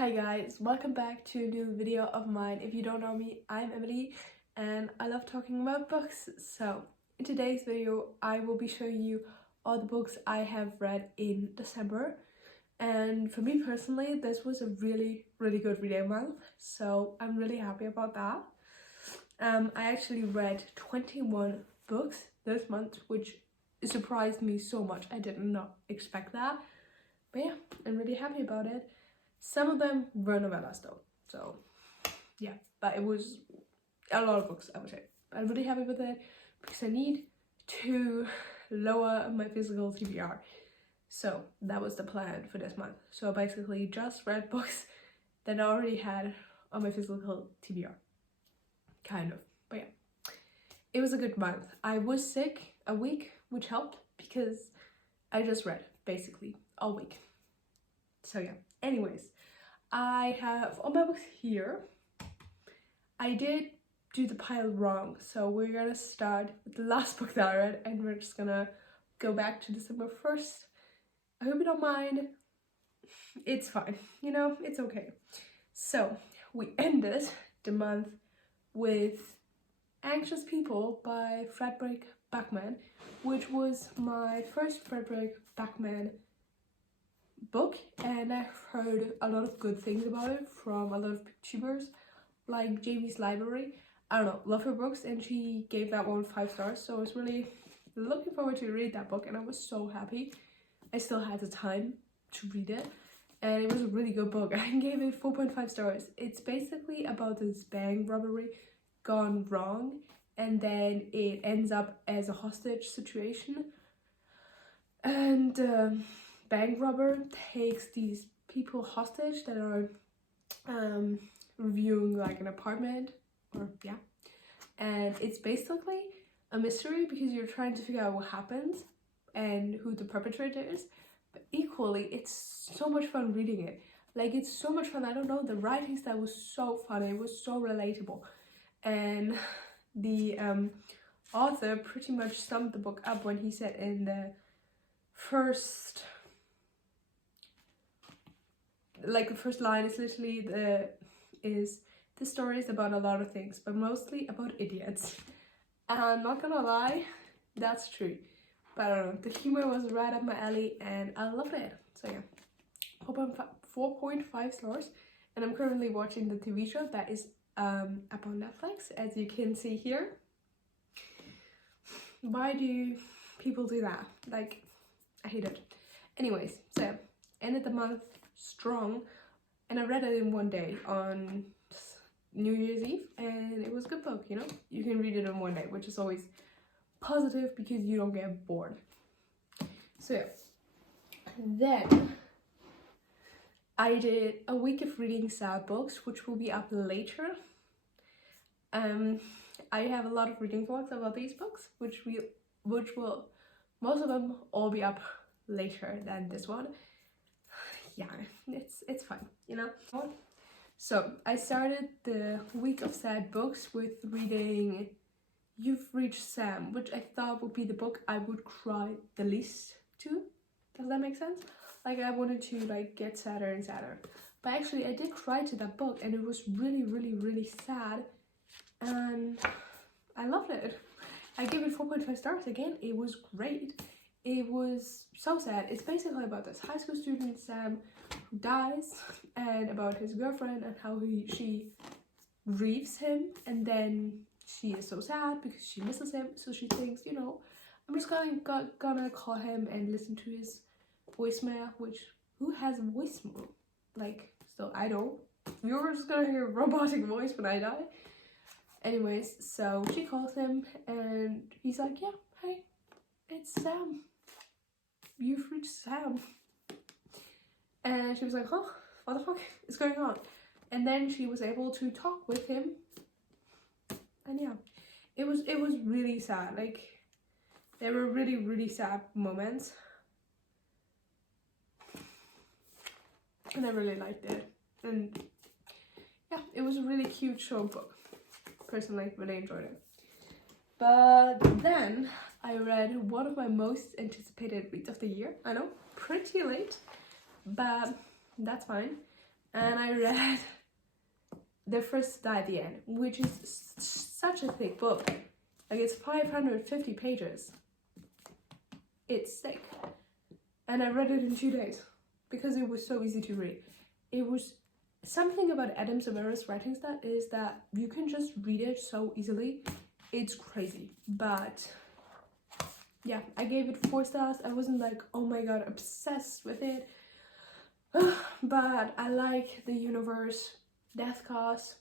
Hi guys, welcome back to a new video of mine. If you don't know me, I'm Emily and I love talking about books. So in today's video I will be showing you all the books I have read in December, and for me personally this was a really good reading month, so I'm really happy about that. I actually read 21 books this month, which surprised me so much. I did not expect that, but yeah, I'm really happy about it. Some of them were novellas though, so yeah, but it was a lot of books, I would say. I'm really happy with it because I need to lower my physical TBR. So that was the plan for this month. So I basically just read books that I already had on my physical TBR. Kind of, but yeah. It was a good month. I was sick a week, which helped because I just read basically all week. So yeah, anyways, I have all my books here. I did do the pile wrong, so we're gonna start with the last book that I read and we're just gonna go back to December 1st. I hope you don't mind. It's fine, you know, it's okay. So we ended the month with Anxious People by Fredrik Backman, which was my first Fredrik Backman book, and I've heard a lot of good things about it from a lot of YouTubers like Jamie's Library. I don't know, love her books, and she gave that one 5 stars, so I was really looking forward to read that book and I was so happy I still had the time to read it, and it was a really good book. I gave it 4.5 stars. It's basically about this bank robbery gone wrong and then it ends up as a hostage situation, and bank robber takes these people hostage that are reviewing like an apartment, or yeah, and it's basically a mystery because you're trying to figure out what happens and who the perpetrator is, but equally it's so much fun reading it. Like, it's so much fun. I don't know, the writing style was so fun, it was so relatable, and the author pretty much summed the book up when he said in the first line is literally the story is about a lot of things, but mostly about idiots. And I'm not gonna lie, that's true. But I don't know, the humor was right up my alley and I loved it. So yeah, 4.5 stars. And I'm currently watching the TV show that is up on Netflix, as you can see here. Why do people do that? Like, I hate it. Anyways, so ended the month strong, and I read it in one day on New Year's Eve, and it was a good book, you know? You can read it in one day, which is always positive because you don't get bored. So yeah, then I did a week of reading sad books, which will be up later. I have a lot of reading vlogs about these books, which will most of them all be up later than this one. Yeah, it's fine, you know. So I started the week of sad books with reading You've Reached Sam, which I thought would be the book I would cry the least to. Does that make sense? Like, I wanted to like get sadder and sadder, but actually I did cry to that book and it was really sad, and I loved it. I gave it 4.5 stars again. It was great. It was so sad. It's basically about this high school student, Sam, who dies, and about his girlfriend and how she grieves him, and then she is so sad because she misses him, so she thinks, you know, I'm just gonna call him and listen to his voicemail, which, who has a voicemail? Like, still, I don't. You're just gonna hear a robotic voice when I die. Anyways, so she calls him and he's like, yeah, hey, it's Sam. You've reached Sam. And she was like, oh, what the fuck is going on? And then she was able to talk with him. And yeah, it was really sad. Like, there were really sad moments. And I really liked it. And yeah, it was a really cute short book. Personally, really enjoyed it. But then I read one of my most anticipated reads of the year. I know, pretty late, but that's fine. and I read The First Die at the End, which is such a thick book. Like, it's 550 pages. It's thick. And I read it in 2 days because it was so easy to read. It was something about Adam Severa's writing style is that you can just read it so easily. It's crazy. But yeah, I gave it 4 stars. I wasn't like, oh my god, obsessed with it. But I like the universe. Death Cast.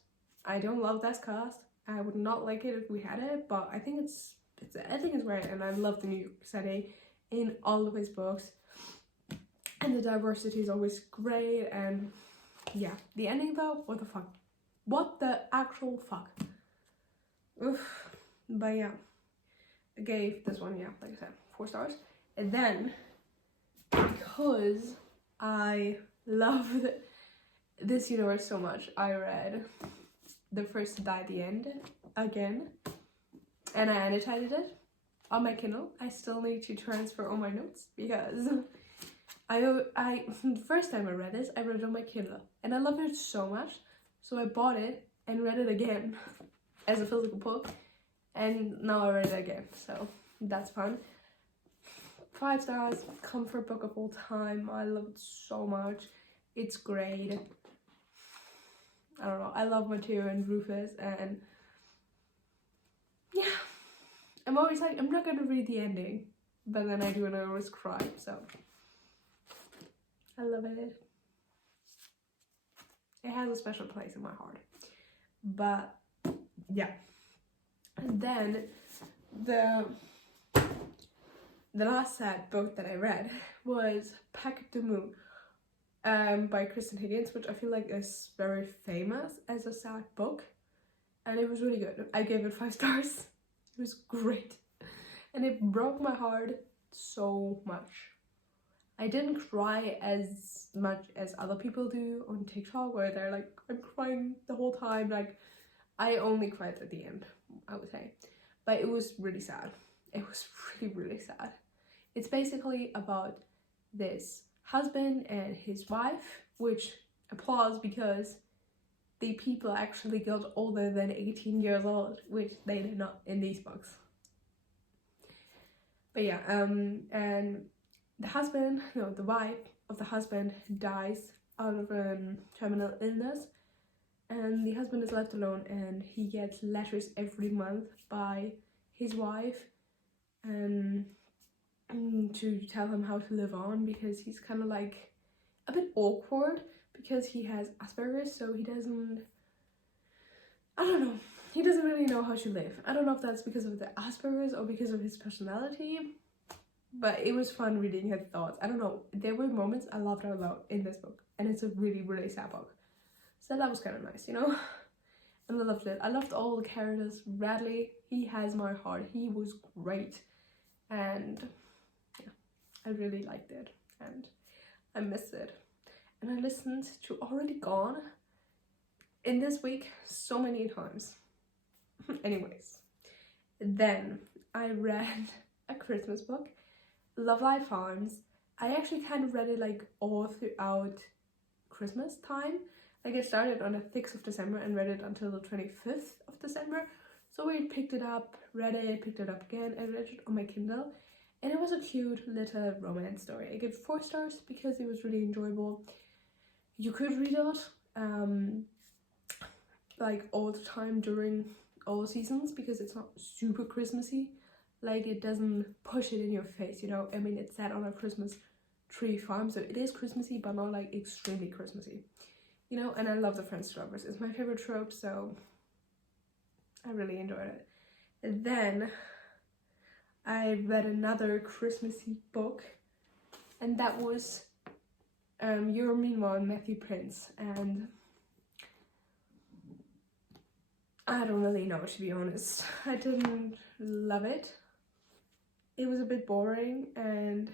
I don't love Death Cast. I would not like it if we had it, but I think it's great, and I love the New York setting in all of his books. And the diversity is always great, and yeah. The ending though, what the fuck? What the actual fuck? Oof. But yeah. I gave this one, yeah, like I said, 4 stars. And then, because I loved this universe so much, I read The First Die at the End again, and I annotated it on my Kindle. I still need to transfer all my notes because the first time I read this, I read it on my Kindle, and I loved it so much, so I bought it and read it again as a physical book, and now I read it again, so that's fun. 5 stars, comfort book of all time. I love it so much. It's great. I don't know, I love Mateo and Rufus, and yeah, I'm always like, I'm not gonna read the ending, but then I do and I always cry, so I love it. It has a special place in my heart. But yeah, and then the last sad book that I read was Packet the Moon by Kristen Higgins, which I feel like is very famous as a sad book, and it was really good. I gave it 5 stars. It was great, and it broke my heart so much. I didn't cry as much as other people do on TikTok, where they're like, I'm crying the whole time. Like, I only cried at the end, I would say, but it was really sad. It was really, really sad. It's basically about this husband and his wife, which applause because the people actually got older than 18 years old, which they did not in these books. But yeah, and the wife of the husband dies out of a terminal illness, and the husband is left alone, and he gets letters every month by his wife to tell him how to live on, because he's kind of like a bit awkward because he has Asperger's, so he doesn't really know how to live. I don't know if that's because of the Asperger's or because of his personality, but it was fun reading his thoughts. I don't know, there were moments I laughed out loud in this book, and it's a really, really sad book. So that was kind of nice, you know? And I loved it. I loved all the characters. Bradley, he has my heart. He was great. And yeah, I really liked it. And I missed it. And I listened to Already Gone in this week so many times. Anyways, then I read a Christmas book, Love Life Farms. I actually kind of read it like all throughout Christmas time. Like, I started on the 6th of December and read it until the 25th of December. So we picked it up, read it, picked it up again, and read it on my Kindle. And it was a cute little romance story. I gave 4 stars because it was really enjoyable. You could read it like all the time during all seasons, because it's not super Christmassy. Like, it doesn't push it in your face, you know? I mean, it's set on a Christmas tree farm, so it is Christmassy, but not like extremely Christmassy. You know, and I love the Friends Lovers. It's my favorite trope, so I really enjoyed it. And then I read another Christmassy book, and that was You're Meanwhile, Matthew Prince, and I don't really know, to be honest. I didn't love it. It was a bit boring and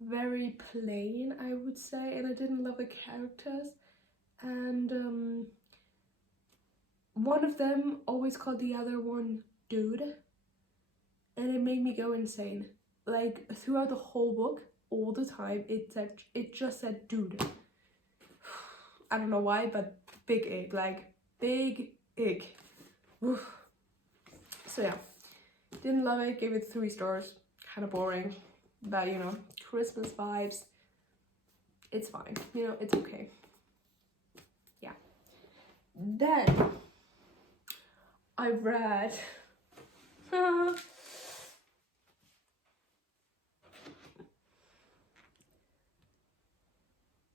very plain, I would say, and I didn't love the characters. And one of them always called the other one dude, and it made me go insane. Like, throughout the whole book, all the time, it just said dude. I don't know why, but big ick, like big ick. Oof. So yeah, didn't love it, gave it 3 stars. Kind of boring, but you know, Christmas vibes. It's fine, you know, it's okay. Yeah. Then I read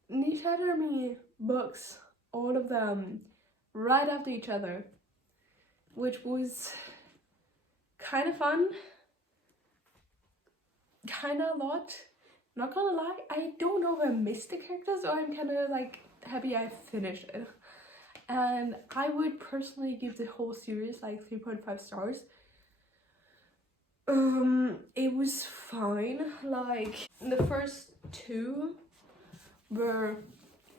Niche Me books, all of them, right after each other, which was kind of fun, kind of a lot. Not gonna lie, I don't know if I missed the characters or I'm kind of like happy I finished it. And I would personally give the whole series like 3.5 stars. It was fine. Like the first 2 were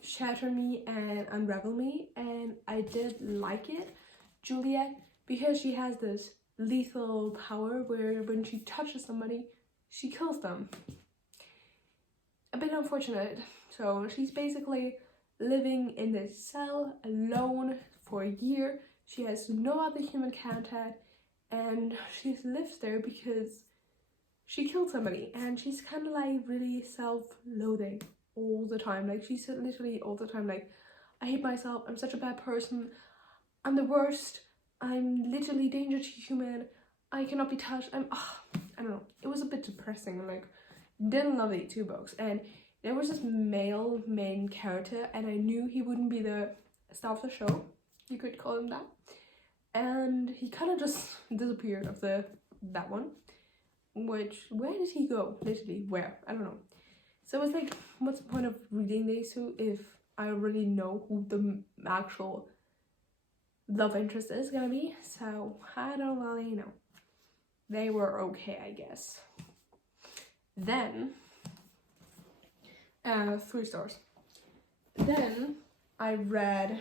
Shatter Me and Unravel Me, and I did like it. Juliet, because she has this lethal power where when she touches somebody, she kills them. A bit unfortunate. So she's basically living in this cell alone for a year. She has no other human contact, and she lives there because she killed somebody, and she's kind of like really self-loathing all the time. Like she's literally all the time like, I hate myself, I'm such a bad person, I'm the worst, I'm literally danger to human, I cannot be touched. I don't know, it was a bit depressing. Like, didn't love the 2 books. And there was this male main character, and I knew he wouldn't be the star of the show, you could call him that, and he kind of just disappeared of that one. Which, where did he go? Literally, where? I don't know. So it's like, what's the point of reading these 2 if I already know who the actual love interest is gonna be? So I don't really know. They were okay, I guess. Then 3 stars. Then I read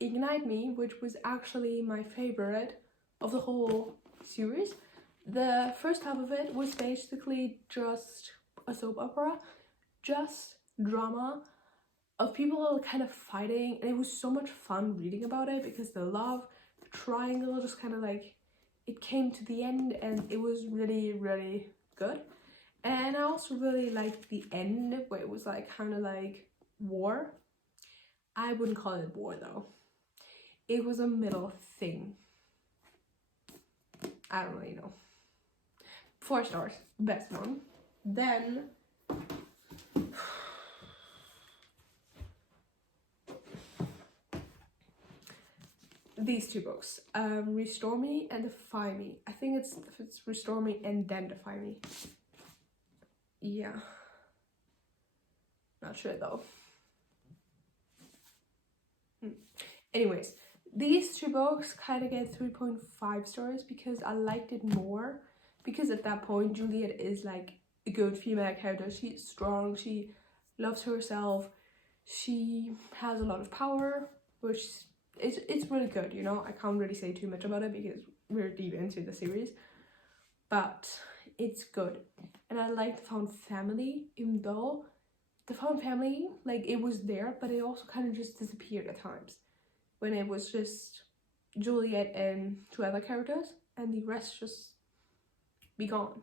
Ignite Me, which was actually my favorite of the whole series. The first half of it was basically just a soap opera, just drama of people kind of fighting, and it was so much fun reading about it because the love triangle just kind of like, it came to the end, and it was really, really good. And I also really liked the end where it was like kind of like war. I wouldn't call it war though. It was a middle thing. I don't really know. 4 stars, best one. Then these 2 books, Restore Me and Defy Me. I think it's Restore Me and then Defy Me. Yeah, not sure though. Anyways, these 2 books kind of get 3.5 stars because I liked it more, because at that point Juliet is like a good female character. She's strong, she loves herself, she has a lot of power, which it's really good, you know. I can't really say too much about it because we're deep into the series, but it's good. And I like the found family, even though the found family, like, it was there, but it also kind of just disappeared at times when it was just Juliet and 2 other characters, and the rest just be gone.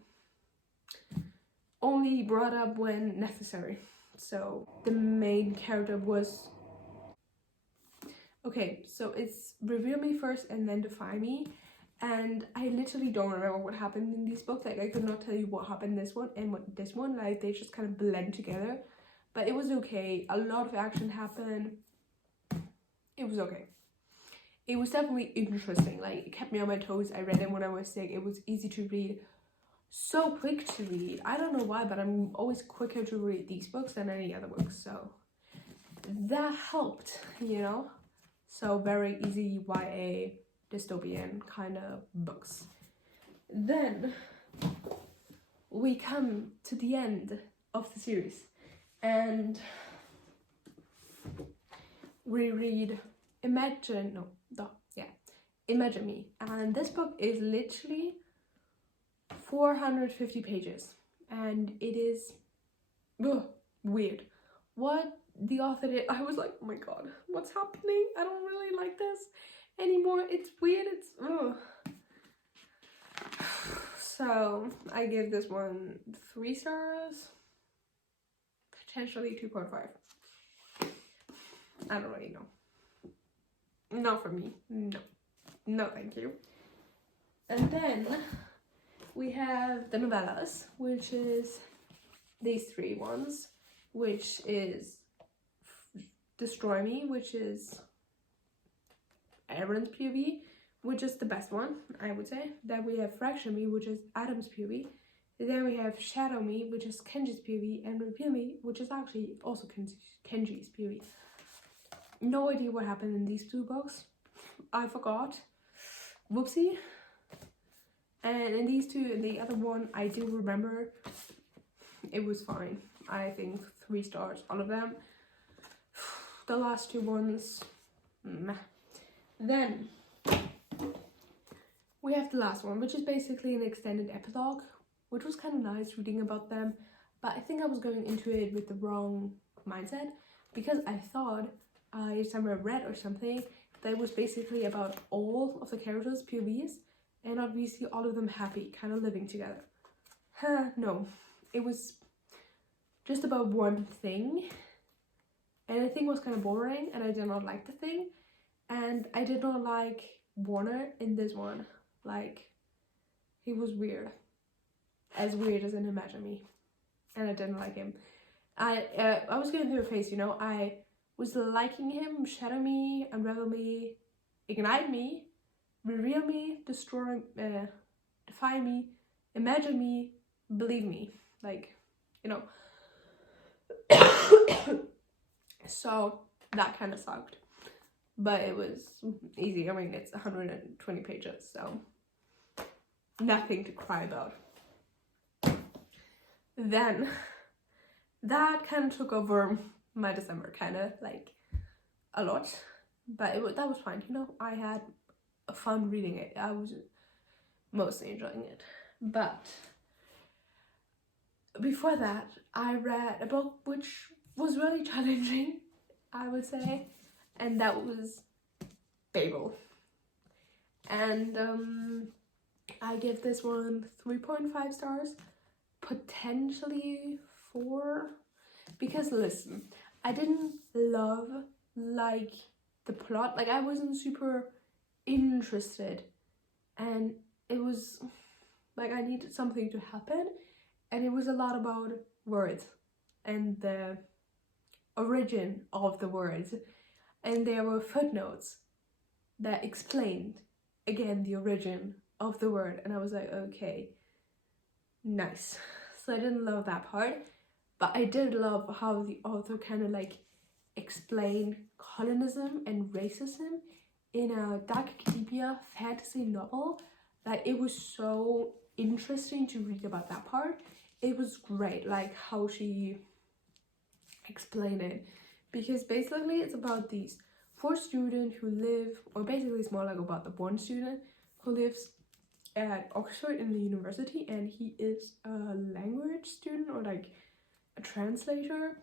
Only brought up when necessary. So the main character was, okay, so it's Reveal Me first and then Defy Me, and I literally don't remember what happened in these books. Like, I could not tell you what happened in this one and what this one, like, they just kind of blend together. But it was okay. A lot of action happened. It was okay. It was definitely interesting. Like, it kept me on my toes. I read it when I was sick. It was easy to read, so quick to read. I don't know why, but I'm always quicker to read these books than any other books, so that helped, you know. So very easy YA dystopian kind of books. Then we come to the end of the series, and we read Imagine Me, and this book is literally 450 pages, and it is weird. What the author did, I was like, oh my god, what's happening? I don't really like this anymore. It's weird. It's ugh. So I give this one 3 stars, potentially 2.5. I don't really know. Not for me. No thank you. And then we have the novellas, which is these 3 ones, which is Destroy Me, which is Aaron's POV, which is the best one, I would say. Then we have Fracture Me, which is Adam's POV. Then we have Shadow Me, which is Kenji's POV, and Reveal Me, which is actually also Kenji's POV. No idea what happened in these 2 books. I forgot. Whoopsie. And in these 2, in the other one, I do remember. It was fine. I think 3 stars, all of them. The last 2 ones, meh. Then we have the last one, which is basically an extended epilogue, which was kind of nice reading about them, but I think I was going into it with the wrong mindset, because I thought I somewhere read or something that it was basically about all of the characters' POVs, and obviously all of them happy, kind of living together. No, it was just about one thing, and the thing was kind of boring, and I did not like the thing, and I did not like Warner in this one. Like, he was weird as in Imagine Me, and I didn't like him. I was going through a phase, you know, I was liking him, Shadow Me, Unravel Me, Ignite Me, Reveal Me, Destroy, Defy Me, Imagine Me, Believe Me, like, you know. So that kind of sucked, but it was easy. I mean, it's 120 pages, so nothing to cry about. Then that kind of took over my December, kind of like a lot, but that was fine, you know. I had fun reading it. I was mostly enjoying it. But before that, I read a book which was really challenging, I would say, and that was Babel. And I give this one 3.5 stars, potentially 4, because listen, I didn't love like the plot, like I wasn't super interested, and it was like I needed something to happen, and it was a lot about words and the origin of the words, and there were footnotes that explained again the origin of the word, and I was like, okay, nice. So I didn't love that part, but I did love how the author kind of like explained colonism and racism in a dark academia fantasy novel. Like, it was so interesting to read about that part. It was great, like how she explained it, because basically it's about these 4 students who live, or basically it's more like about the one student who lives at Oxford in the university, and he is a language student, or like a translator,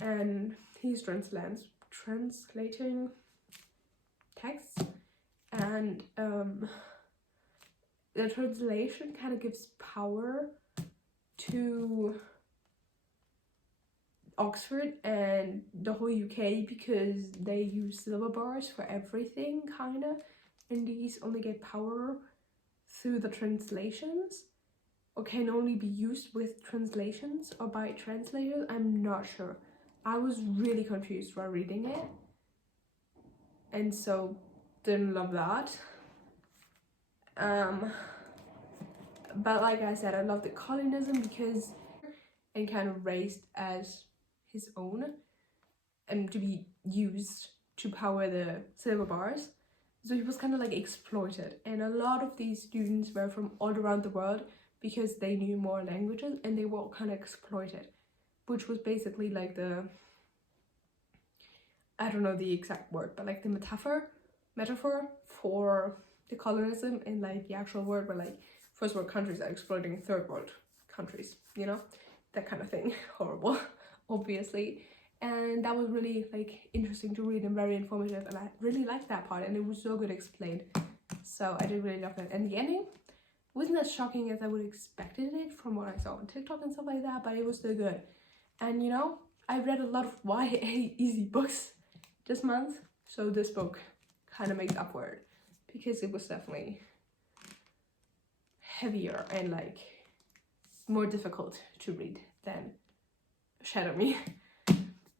and he's translating texts, and the translation kind of gives power to Oxford and the whole UK, because they use silver bars for everything, kind of, and these only get power through the translations, or can only be used with translations or by translators. I'm not sure. I was really confused while reading it, and so didn't love that. But like I said, I love the colonism, because and kind of raised as his own, and to be used to power the silver bars. So he was kind of like exploited, and a lot of these students were from all around the world because they knew more languages, and they were kind of exploited, which was basically like the, I don't know the exact word, but like the metaphor for the colonism, and like the actual word where like first world countries are exploiting third world countries, you know, that kind of thing. Horrible. obviously. And that was really like interesting to read and very informative, and I really liked that part, and it was so good explained. So I did really love it. And the ending wasn't as shocking as I would have expected it from what I saw on TikTok and stuff like that, but it was still good. And you know, I read a lot of YA easy books this month, so this book kind of makes up for it, because it was definitely heavier and like more difficult to read than Shadow Me.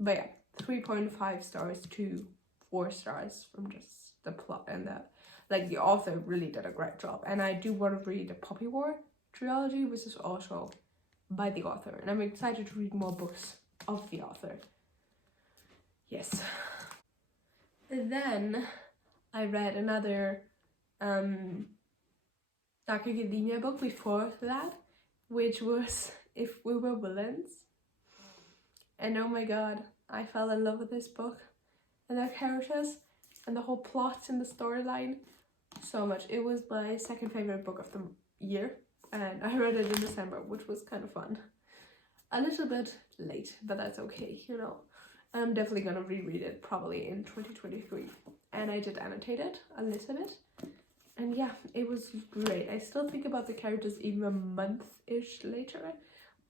But yeah, 3.5 stars to 4 stars from just the plot, and the author really did a great job. And I do want to read the Poppy War trilogy, which is also by the author, and I'm excited to read more books of the author. Yes. And then I read another Dark Academia book before that, which was If We Were Villains. And oh my god, I fell in love with this book and their characters and the whole plot and the storyline so much. It was my second favorite book of the year, and I read it in December, which was kind of fun. A little bit late, but that's okay, you know. I'm definitely gonna reread it probably in 2023. And I did annotate it a little bit. And yeah, it was great. I still think about the characters even a month-ish later.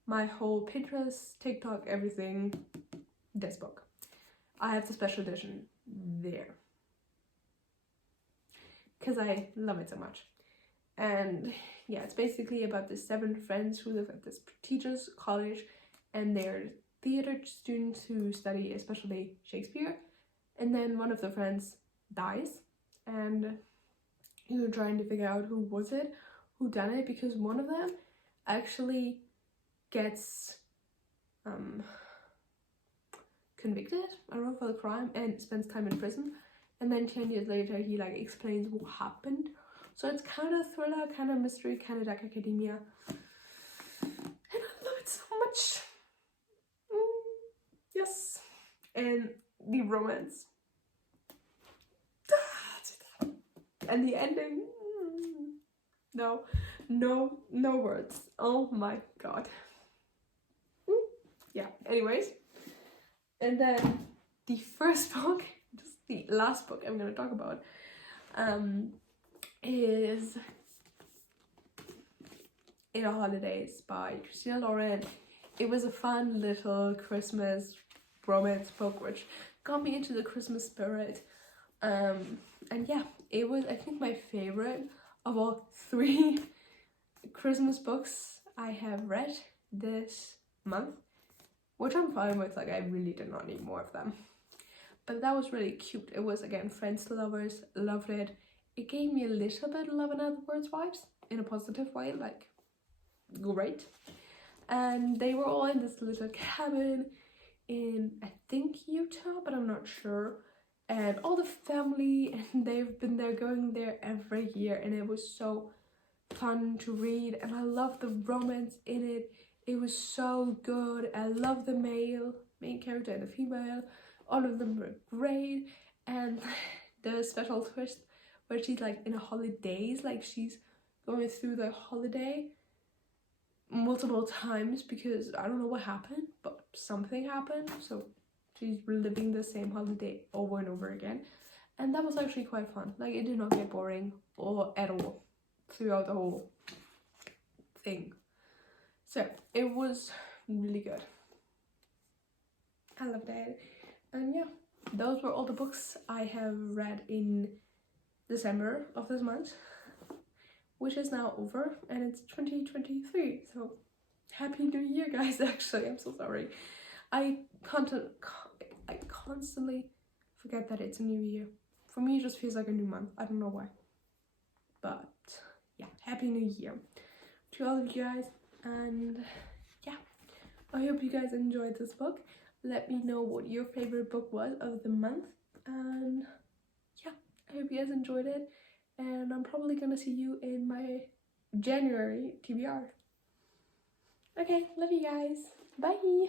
My whole Pinterest, TikTok, everything, this book. I have the special edition there, because I love it so much. And yeah, it's basically about the 7 friends who live at this prestigious college, and they're theater students who study especially Shakespeare. And then one of the friends dies, and you're trying to figure out who done it, because one of them actually gets convicted, I don't know, for the crime, and spends time in prison. And then 10 years later he like explains what happened. So it's kind of thriller, kind of mystery, kind of Dark Academia, and I love it so much. Yes. And the romance and the ending, no words. Oh my god. Yeah, anyways. And then the first book, just the last book I'm gonna talk about, is In the Holidays by Christina Lauren. It was a fun little Christmas romance book which got me into the Christmas spirit. And yeah, it was, I think, my favorite of all 3 Christmas books I have read this month, which I'm fine with. Like, I really did not need more of them, but that was really cute. It was, again, friends to lovers. Loved it. It gave me a little bit Love in Other Words vibes in a positive way, like great. And they were all in this little cabin in, I think, Utah, but I'm not sure. And all the family, and they've been there, going there every year, and it was so fun to read. And I love the romance in it. It was so good. I love the main character and the female. All of them were great. And the special twist where she's like in a holidays, like she's going through the holiday multiple times, because I don't know what happened, but something happened. So she's reliving the same holiday over and over again. And that was actually quite fun. Like, it did not get boring or at all throughout the whole thing. So it was really good. I loved it. And yeah, those were all the books I have read in December of this month, which is now over, and it's 2023. So happy new year, guys. Actually, I'm so sorry. I constantly forget that it's a new year. For me, it just feels like a new month. I don't know why. But yeah, happy new year to all of you guys. And yeah, I hope you guys enjoyed this book. Let me know what your favorite book was of the month. And yeah, I hope you guys enjoyed it. And I'm probably gonna see you in my January TBR. Okay, love you guys. Bye.